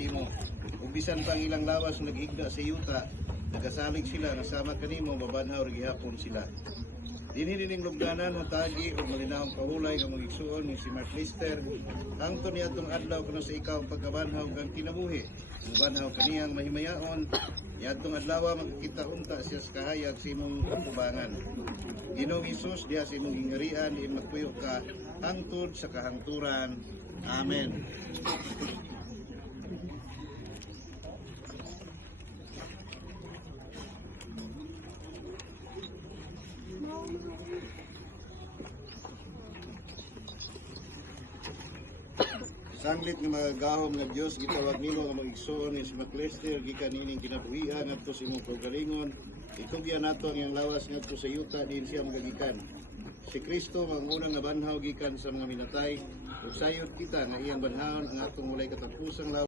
kanimo. Ug bisan pang ilang lawas nag-igda sa yuta, nagasalig sila nga sama kanimo mabanhaw ug gihapon sila. Dinhi ning lubdanan matagi ug malinawong kahulay nga magigsuon ni si Mark Lister hangtod niadtong adlaw kuno sa ikaw ang pagkabanhaw kang kinabuhi. Mabanhaw kaniyang mahimayaon niadtong adlaw makikita unta siya sa kahayag sa imong katubangan. Ginoong Hesus diha sa imong gingarian di magtuyo ka hangtod sa kahangturan. Amen. Sanglit nga magagahom nga Dios gitawag nimo nga mag-igsoon ni si Maclester gikan ining kinabuhian ngadto sa imong kaugalingon. Itugyan nato ang iyang lawas ngadto sa yuta din siya magagikan. Si Kristo ang unang nabanhaw gikan sa mga minatay ug sayod kita nga iyang banhawon ang atong walay katapusang lawas.